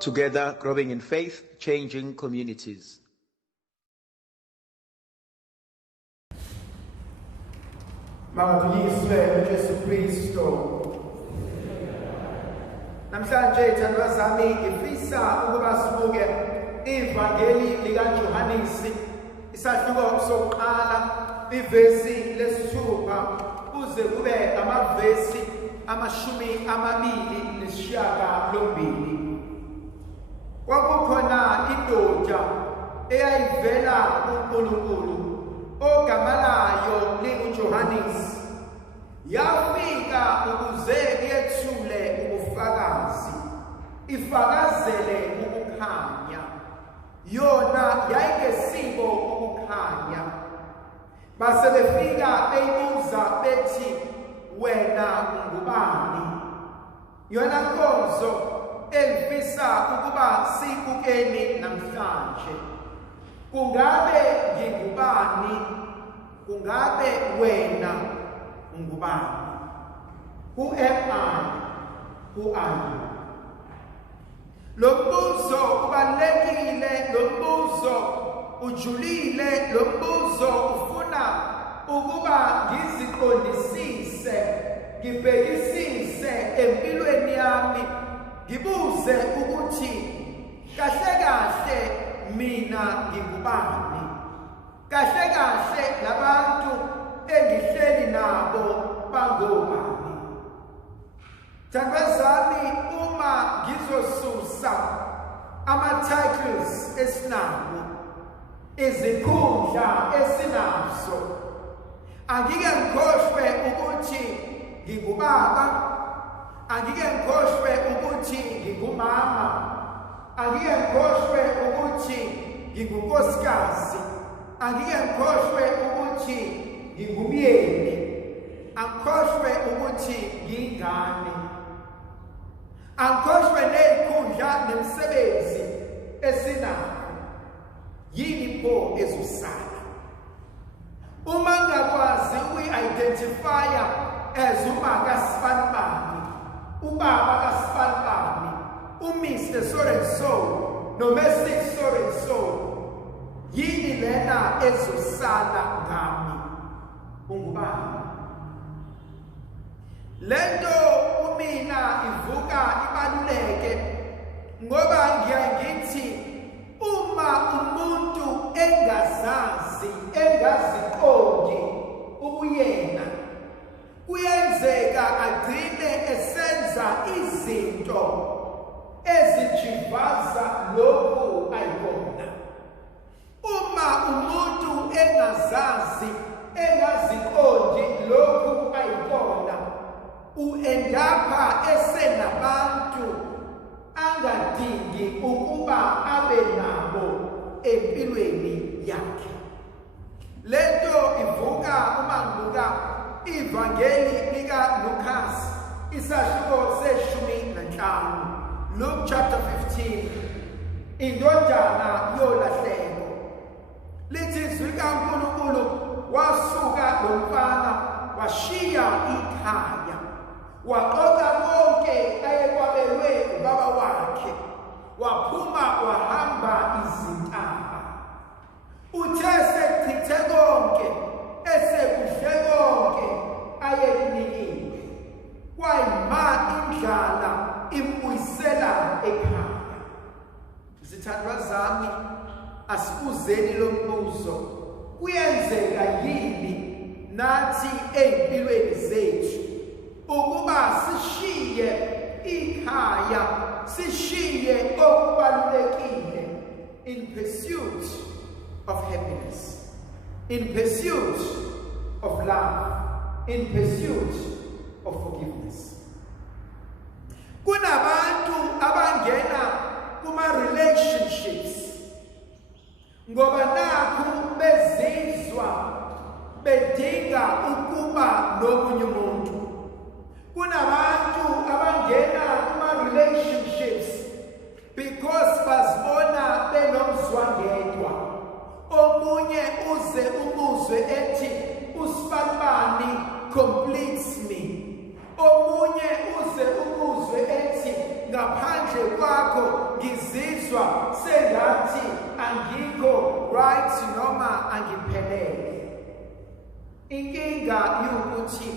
Together, growing in faith, changing communities. Makaduyiswe uJesu Kristu. Namhlanje thandwa zami ngifisa ukuba sibuke ivangeli likaJohanesi isahluko sokuqala ivesi lesithupha kuze kube amavesi amashumi amabili nesishiyagalombili. Kwakukhona indoda eyayivela kuNkulunkulu ogama layo linguJohanesi. Yafika ukuze yethule ubufakazi, ifakazele ukukhanya. Yona yayingesiko ukukhanya. Base befika beyibuza bethi, wena ungubani? Yona nkonzo engifisa ukuba siyibukeni namhlanje. Kungabe ngingubani? Kungabe wena ungubani? Who am I? Who are you? Lo mbuzo ubalulekile, lo mbuzo ujulile, lo mbuzo ufuna ukuba ngiziqondisise, ngibhekisise empilweni yami, ngibuze ukuthi kahle kahle mina ngingubani? Kahle kahle labantu engihleli nabo bangobani? Thandwa zami, uma ngizosusa ama-titles esinawo, izikhundla esinazo, angike ngikhohlwe ukuthi ngingubaba, angike ngikhohlwe ukuthi ngingumama, angike ngikhohlwe ukuthi ngingunkosikazi, angike ngikhohlwe ukuthi ngingumyeni, angikhohlwe ukuthi ngingane, angikhohlwe nezikhundla nemisebenzi esinayo. Yini pho ezosala? Uma ngakwazi ukuyi-identifya as uma kaSibanibani, ubaba kaSibanibani, uMr. so and so, nomestic so and so, yini lena ezosala ngami? Ungubani? Lento umina ivuka ibaluleke ngoba ngiyangithi uma umuntu engazazi, engaziqondi ubuyena, kuyenzeka agcine esenza izinto ezijivaza lokhu ayibona. Uma umuntu engazazi, engaziqondi lokhu ayibona, uendapha esenabantu angadingi ukuba abe nabo empilweni yakhe. Lento ivuka uma ngibuka ivangeli likaLukas isahluko se-15, Luke chapter 15, indodana yolahleko. Lithi izwi likaNkulunkulu wasuka lo mfana washiya ikhaya, waqoqa konke ayekwabelwe ubaba wakhe, waphuma wahamba izintaba. Uthe sekuchithe konke, esekudle konke ayekunikiwe, kwayima indlala imbuyisela ekhaya. Zithandwa zami, asibuzeni lo mbuzo, kuyenzeka yini nathi empilweni zethu ukuba sishiye ikhaya, sishiye okubalulekile in pursuit of happiness, in pursuit of love, in pursuit of forgiveness? Kunabantu abangena kuma-relationships ngoba nakhu bezizwa bedinga ukuba nomunye umuntu. Kunabantu abangena kuma-relationships because bazibona benomzwangedwa. Omunye uze umuzwe ethi uSibanibani completes me. Omunye uze umuzwe ethi ngaphandle kwakho angikho right noma angiphelele. Inkinga yukuthi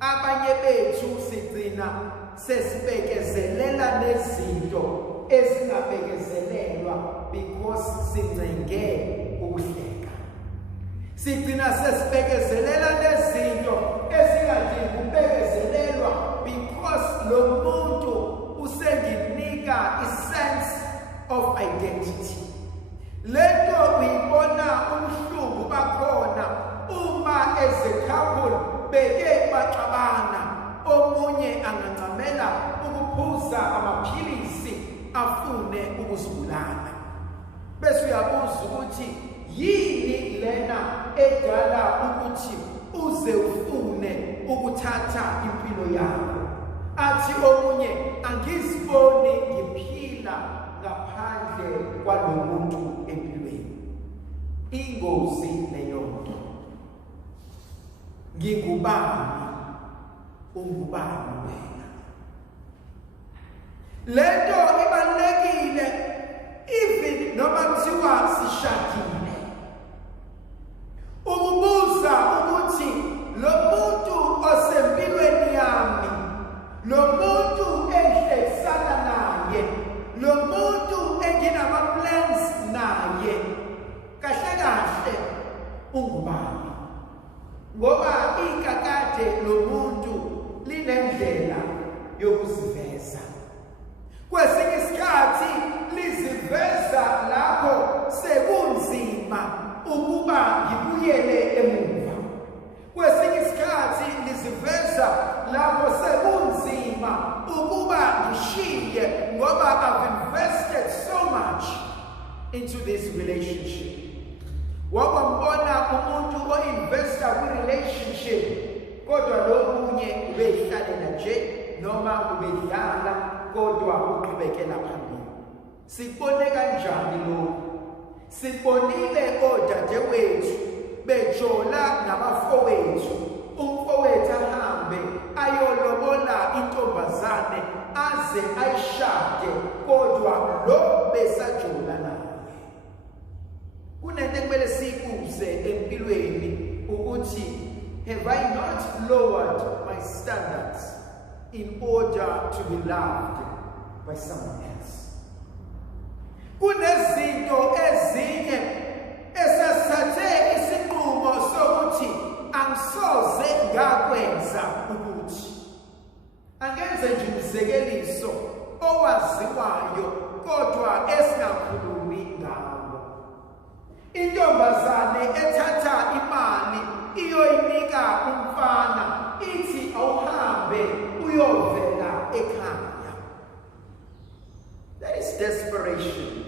abanye bethu sigcina sesibekezelela nezinto ezingabekezelelwa because sincenge ukuhleka. Sigcina sesibekezelela nezinto ezingadingi ukubekezelelwa because lo muntu usenginika i-sense of identity. Lento uyibona umhlubu bakhona uma as a couple beke baxabana, omunye angancamela ukuphuza amaphilisi afune ukuzibulala. Bese uyabuza ukuthi yini lena edala ukuthi uze ufune ukuthatha impilo yakho. Athi omunye angiziboni ngiphila ngaphandle kwalomuntu empilweni. Ingozi leyo nto. Ngingubani? Ungubani wena? Lento ibalekile even noma kuthiwa sishadile. Ukubuza ukuthi lo muntu osempilweni yami, lo muntu engihlekisana naye, lo muntu enginama plans naye, kahle kahle ungubani? Ngoba ikakade lo muntu linendlela yokuziveza. Kwesinye isikhathi liziveza lapho sekunzima ukuba ngibuyele emuva. Kwesinye isikhathi liziveza lapho sekunzima ukuba ngishiye ngoba I've invested so much into this relationship. Wabambona umuntu oinvesta kwi-relationship kodwa lo munye ubeyihlalela nje noma ubedlala kodwa uqhubekela phambili. Sibone kanjani lokho? Sibonile odadewethu bejola nabafowethu, umfowethu ahambe ayolobola intombazane aze ayishade kodwa lo besajola naye. Kunento ekumele siyibuze empilweni ukuthi have I not lowered my standards in order to be loved by someone else? Kunezinto ezinye esasathe isinqumo sokuthi angisoze ngakwenza ukuthi. Angenze nje umzekeliso owaziwayo kodwa esingakhulumi ngawo. Intombazane ethatha imali iyoyinika umfana ithi awuhambe uyovela ekhaya. That is desperation.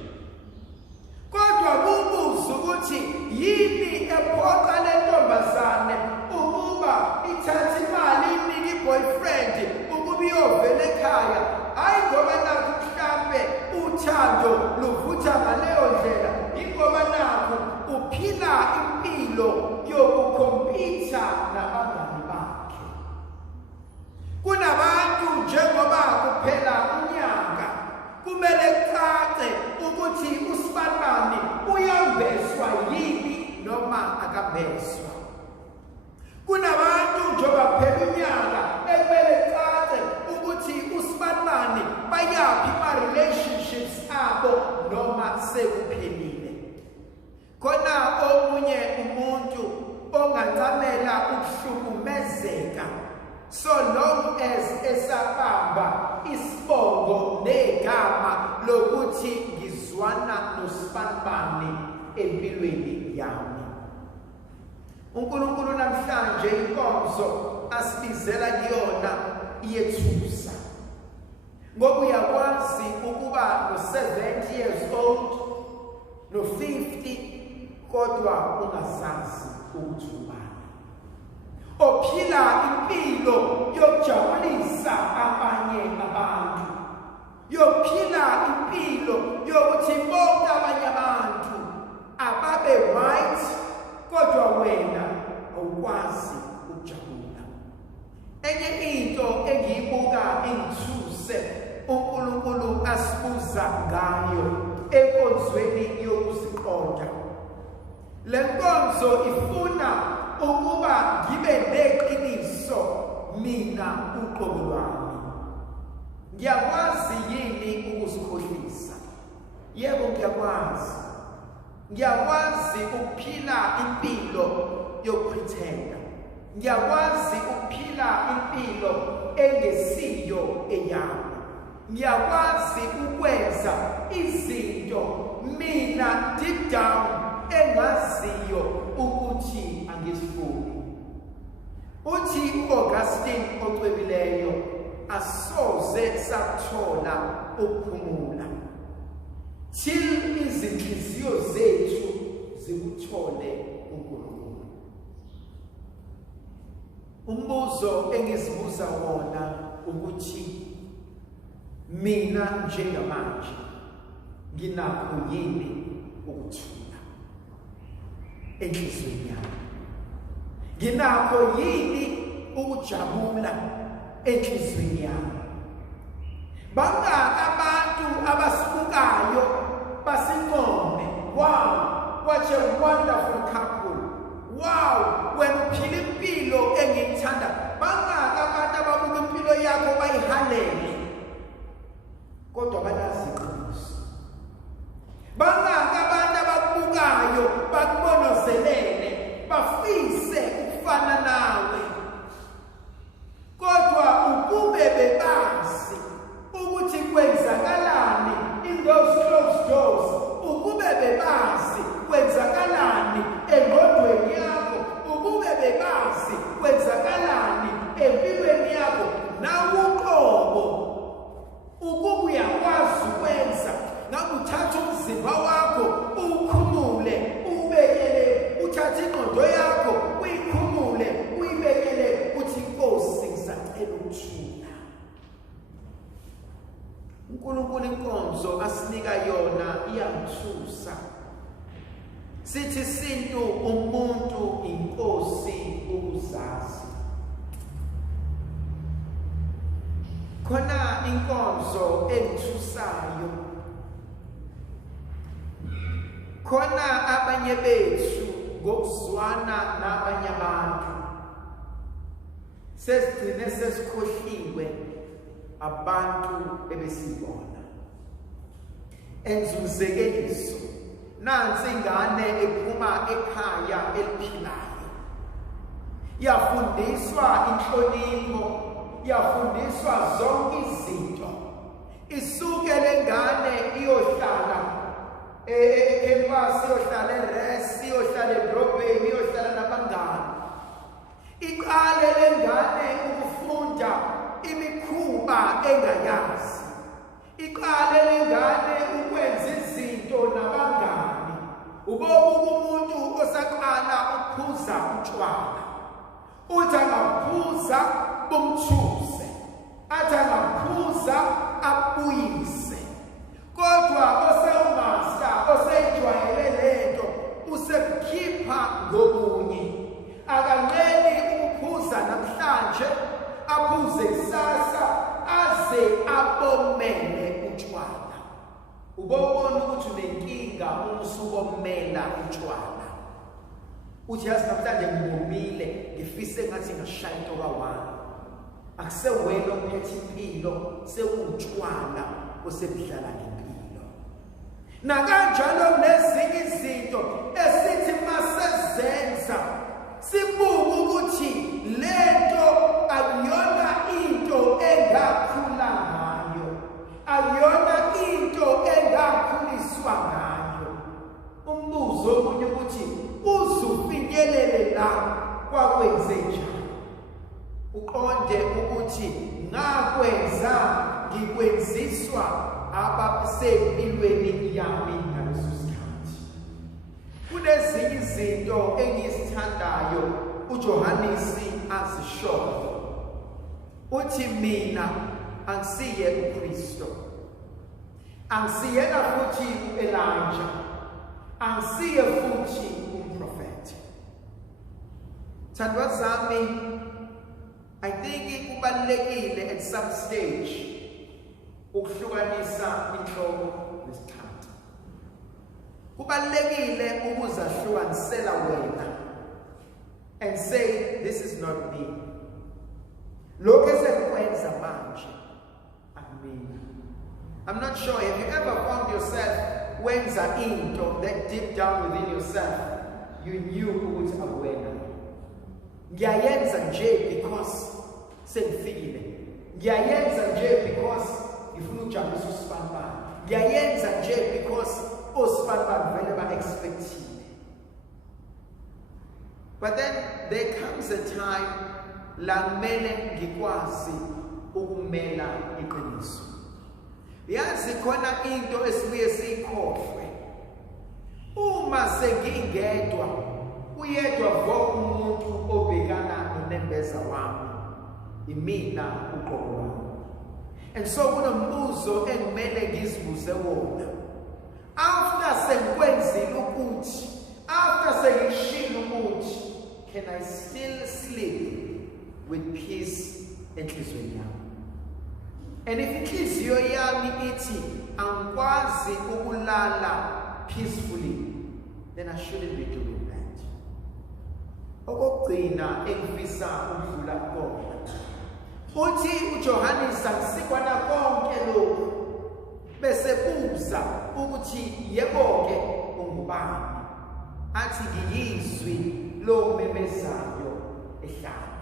Kodwa kubuza ukuthi yini ephoqa le ntombazane ukuba ithathe imali inike i-boyfriend ukuba iyovela ekhaya. Hayi ngoba nakho mhlambe uthando luvutha ngaleyo ndlela, ingoba nakho uphila impilo yokukhompitha nabangani bakhe. Kunabantu njengoba kuphela unyaka kumele kucace ukuthi usibanibani uyambeswa yini noma akambeswa. Kunabantu njengoba kuphela unyaka ekumele kucace ukuthi usibanibani bayaphi ama-relationships abo noma sekuphelile. Khona omunye umuntu ongancamela ukuhlukumezeka so long as esabamba isibongo negama lokuthi ngizwana nosibanibani empilweni yami. uNkulunkulu namhlanje inkonzo asibizela kuyona iyethusa. Ngoba uyakwazi ukuba no-70 years old, no-50 kodwa ungazazi ukuthi ubani. Ophila impilo yokujabulisa abanye abantu. Yophila impilo yokuthi bonke abanye abantu ababe right kodwa wena awukwazi ukujabula. Enye into engiyibuka ingithuse uNkulunkulu asibuza ngayo enkonzweni yokuzibuza Le nkonzo ifuna ukuba ngibe neqiniso mina uqobo lwami. Ngiyakwazi yini ukuzikhohlisa? Yebo ngiyakwazi. Ngiyakwazi ukuphila impilo yokupretenda. Ngiyakwazi ukuphila impilo engesiyo eyami. Ngiyakwazi ukwenza izinto mina deep down engaziyo ukuthi angizifuni. Uthi uAugustine ocwebileyo asoze sathola ukuphumula till izinhliziyo zethu zikuthole uNkulunkulu. Umbuzo engizibuza wona ukuthi mina njengamanje nginakho yini ukuthula enhliziyweni yami? Nginakho yini ukujabula enhliziyweni yami? Bangaka abantu abasibukayo basincome, wow, what a wonderful couple, wow, wena uphila impilo engiyithanda. Bangaka abantu ababuka impilo yakho bayihalele kodwa banazi iqiniso. Bangaka abantu abakubukayo bakubonozelele bafise ukufana nawe kodwa ukube bebazi ukuthi kwenzakalani in those closed doors, ukube bebazi kwenzakalani engqondweni yakho, ukube bebazi kwenzakalani empilweni yakho, nawe uqobo ukuba uyakwazi ukwenza, ngabe uthatha umzimba wakho ukhumule ubekele, uthatha ingqondo yakho uyikhumule uyibekele, uthi Nkosi ngisacela ukuthula. uNkulunkulu inkonzo asinika yona iyamthusa. Sithi isintu umuntu inkosi ukuzazi. Khona inkonzo engithusayo. Khona abanye bethu ngokuzwana nabanye abantu sesigcine sesikhohliwe abantu ebesibona. Enzuzekeliso, nansi ingane ephuma ekhaya eliphilayo, yafundiswa inhlonipho, yafundiswa zonke izinto, isuke lengane iyohlala ecampus, iyohlala eRest, iyohlala eBroadway, iyohlala nabangani. Iqale lengane ukufunda imikhuba engayazi. Iqale lengane ukwenza izinto nabangani. Ubobuka umuntu osaqala ukuphuza utshwala, uthi angaphuza bomthuze, athi angaphuza abuyise. Kodwa osewumasta, oseyijwayele lento, usekhipha ngobunye. Akanqeni ukuphuza namhlanje, aphuze kusasa, aze abomele utshwala. Ubona ukuthi unenkinga uma usubomela utshwala. Uthi yazi namhlanje ngibomile, ngifise ngathi ngashaya into ka-1. Akusewena ophethe impilo, sewutshwala osebudlala ngempilo. Nakanjalo nezinye izinto esithi masezenza sibuke ukuthi lento akuyona into engakhula ngayo, akuyona into engakhuliswa ngayo. Umbuzo omunye ukuthi uzufinyelele la kwakwenze njani? Uqonde ukuthi ngakwenza ngikwenziswa abasempilweni yami ngaleso sikhathi. Kunezinye izinto engizithandayo uJohannes azishoyo. Uthi mina angisiye uKristu, angisiyena futhi uElijah, angisiye futhi umprofeti. Thandwa zami, I think kubalulekile at some stage ukuhlukanisa inhloko nesithando. Kubalulekile ukuzahlukanisela wena and say, this is not me. Lokhu esekwenza manje akumina. I'm not sure, have you ever found yourself wenza into that deep down within yourself you knew ukuthi akuwena? Ngiyayenza nje because sengifikile. Ngiyayenza nje because ngifuna ukujabulisa uSifanibani. Ngiyayenza nje because oSifanibani vele ba-expectile. But then there comes a time la kumele ngikwazi ukumela iqiniso. Yazi khona into esibuye siyikhohlwe. Uma sengingedwa, uyedwa vo umuntu obhekana nonembeza wami, imina uqobo wami. And so kunombuzo engimele ngizibuze wona. After sengikwenzile ukuthi, after sengishilo ukuthi, can I still sleep with peace enhlizweni yami? And if inhliziyo yami ithi angikwazi ukulala peacefully, then I shouldn't be doing that. Okugcina engifisa ukudlula kona. Uthi uJohannes akusikwana konke lokhu bese buza ukuthi yebo-ke ungubani? Athi ngiyizwi lo memezayo ehlane.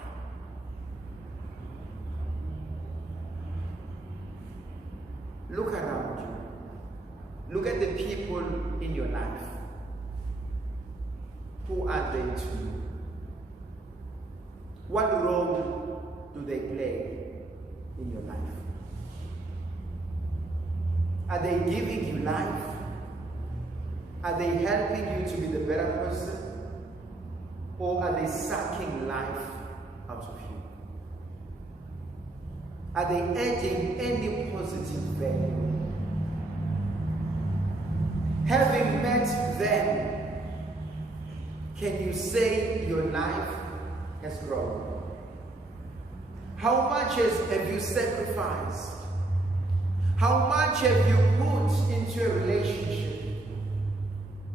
Look around you. Look at the people in your life. Who are they to you? What role do they play in your life? Are they giving you life? Are they helping you to be the better person? Or are they sucking life out of you? Are they adding any positive value? Having met them, can you say your life has grown? How much have you sacrificed? How much have you put into a relationship?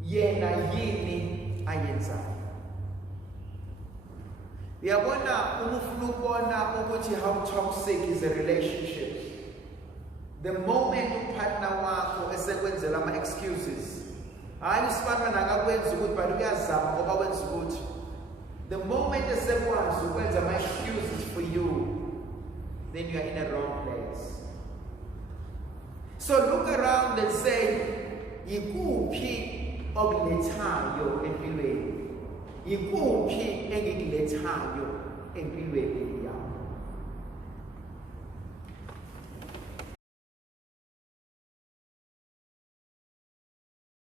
Yena yini ayenzayo. Yabona umufuna ukubona ukuthi how toxic is a relationship. The moment upartner wakho esekwenzela ama excuses. Hayi uSifanibani akakwenza ukuthi bani uyazama ngoba wenza ukuthi. The moment esekwazi ukwenza ama excuses for you, then you are in a wrong place. So look around and say, yikuphi okulethayo empilweni? Yikuphi engikulethayo empilweni yami?